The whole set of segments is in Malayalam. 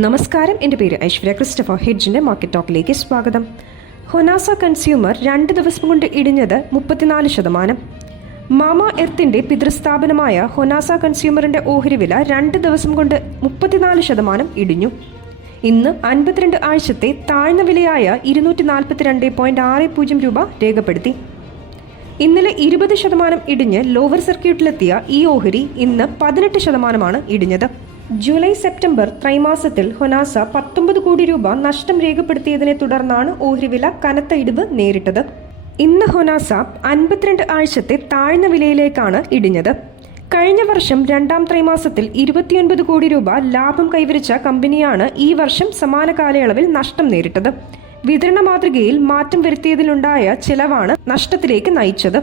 നമസ്കാരം, എൻ്റെ പേര് ഐശ്വര്യ ക്രിസ്റ്റഫർ. ഹെഡ്ജിൻ്റെ മാർക്കറ്റ് ടോക്കിലേക്ക് സ്വാഗതം. ഹൊനാസ കൺസ്യൂമർ 2 ദിവസം കൊണ്ട് ഇടിഞ്ഞത് 34%. മാമ എർത്തിൻ്റെ പിതൃസ്ഥാപനമായ ഹൊനാസ കൺസ്യൂമറിൻ്റെ ഓഹരി വില 2 ദിവസം കൊണ്ട് 34% ഇടിഞ്ഞു. ഇന്ന് 52 ആഴ്ചത്തെ താഴ്ന്ന വിലയായ 242.60 രൂപ രേഖപ്പെടുത്തി. ഇന്നലെ 20% ഇടിഞ്ഞ് ലോവർ സർക്യൂട്ടിലെത്തിയ ഈ ഓഹരി ഇന്ന് 18% ഇടിഞ്ഞത്. ജൂലൈ സെപ്റ്റംബർ ത്രൈമാസത്തിൽ ഹൊനാസ 19 കോടി രൂപ നഷ്ടം രേഖപ്പെടുത്തിയതിനെ തുടർന്നാണ് ഓഹരി വില കനത്ത ഇടിവ് നേരിട്ടത്. ഇന്ന് ഹൊനാസ 52 ആഴ്ചത്തെ താഴ്ന്ന വിലയിലേക്കാണ് ഇടിഞ്ഞത്. കഴിഞ്ഞ വർഷം 2ാം ത്രൈമാസത്തിൽ 29 കോടി രൂപ ലാഭം കൈവരിച്ച കമ്പനിയാണ് ഈ വർഷം സമാന കാലയളവിൽ നഷ്ടം നേരിട്ടത്. വിതരണ മാതൃകയിൽ മാറ്റം വരുത്തിയതിലുണ്ടായ ചിലവാണ് നഷ്ടത്തിലേക്ക് നയിച്ചത്.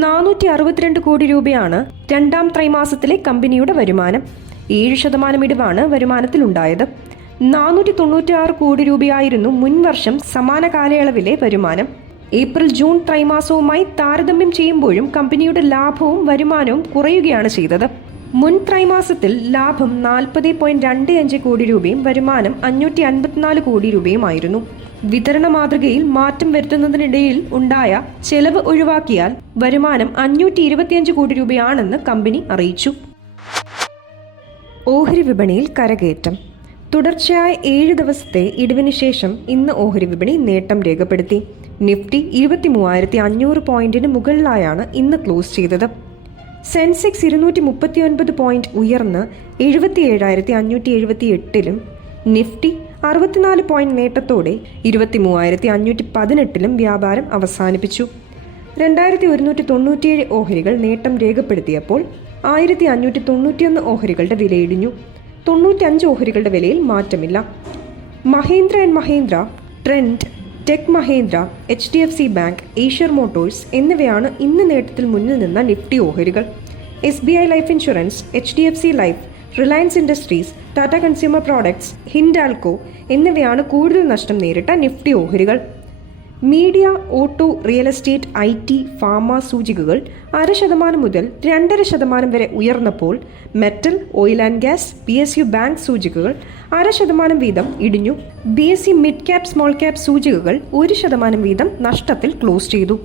462 കോടി രൂപയാണ് 2ാം ത്രൈമാസത്തിലെ കമ്പനിയുടെ വരുമാനം. 7% ഇടിവാണ് വരുമാനത്തിലുണ്ടായത്. 496 കോടി രൂപയായിരുന്നു മുൻവർഷം സമാന കാലയളവിലെ വരുമാനം. ഏപ്രിൽ ജൂൺ ത്രൈമാസവുമായി താരതമ്യം ചെയ്യുമ്പോഴും കമ്പനിയുടെ ലാഭവും വരുമാനവും കുറയുകയാണ് ചെയ്തത്. മുൻ ത്രൈമാസത്തിൽ ലാഭം 40.25 കോടി രൂപയും വരുമാനം 554 കോടി രൂപയുമായിരുന്നു. വിതരണ മാതൃകയിൽ മാറ്റം വരുത്തുന്നതിനിടയിൽ ഉണ്ടായ ചെലവ് ഒഴിവാക്കിയാൽ വരുമാനം 525 കോടി രൂപയാണെന്ന് കമ്പനി അറിയിച്ചു. ഓഹരി വിപണിയിൽ കരകയറ്റം. തുടർച്ചയായ 7 ദിവസത്തെ ഇടിവിന് ശേഷം ഇന്ന് ഓഹരി വിപണി നേട്ടം രേഖപ്പെടുത്തി. നിഫ്റ്റി 23,500 പോയിന്റിന് മുകളിലായാണ് ഇന്ന് ക്ലോസ് ചെയ്തത്. സെൻസെക്സ് 239 പോയിന്റ് ഉയർന്ന് 77,578-ലും നിഫ്റ്റി 64 പോയിന്റ് നേട്ടത്തോടെ 23,518-ലും വ്യാപാരം അവസാനിപ്പിച്ചു. 2,197 ഓഹരികൾ നേട്ടം രേഖപ്പെടുത്തിയപ്പോൾ 1,591 ഓഹരികളുടെ വിലയിടിഞ്ഞു. 95 ഓഹരികളുടെ വിലയിൽ മാറ്റമില്ല. മഹീന്ദ്ര ആൻഡ് മഹീന്ദ്ര, ട്രെൻഡ്, ടെക് മഹീന്ദ്ര, HDFC ബാങ്ക്, ഏഷ്യർ മോട്ടോഴ്സ് എന്നിവയാണ് ഇന്ന് നേട്ടത്തിൽ മുന്നിൽ നിന്ന നിഫ്റ്റി ഓഹരികൾ. SBI life insurance, HDFC life, Reliance Industries, Tata Consumer Products, Hindalco എന്നിവയാണ് കൂടുതൽ നഷ്ടം നേരിട്ട നിഫ്റ്റി ഓഹരികൾ. Media, auto, real estate, IT, pharma സൂചികകൾ 0.5% മുതൽ 2.5% വരെ ഉയർന്നപ്പോൾ metal, oil and gas, PSU bank സൂചികകൾ 0.5% വീതം ഇടിഞ്ഞു. BSE mid cap, small cap സൂചികകൾ 1% വീതം നഷ്ടത്തിൽ ക്ലോസ് ചെയ്തു.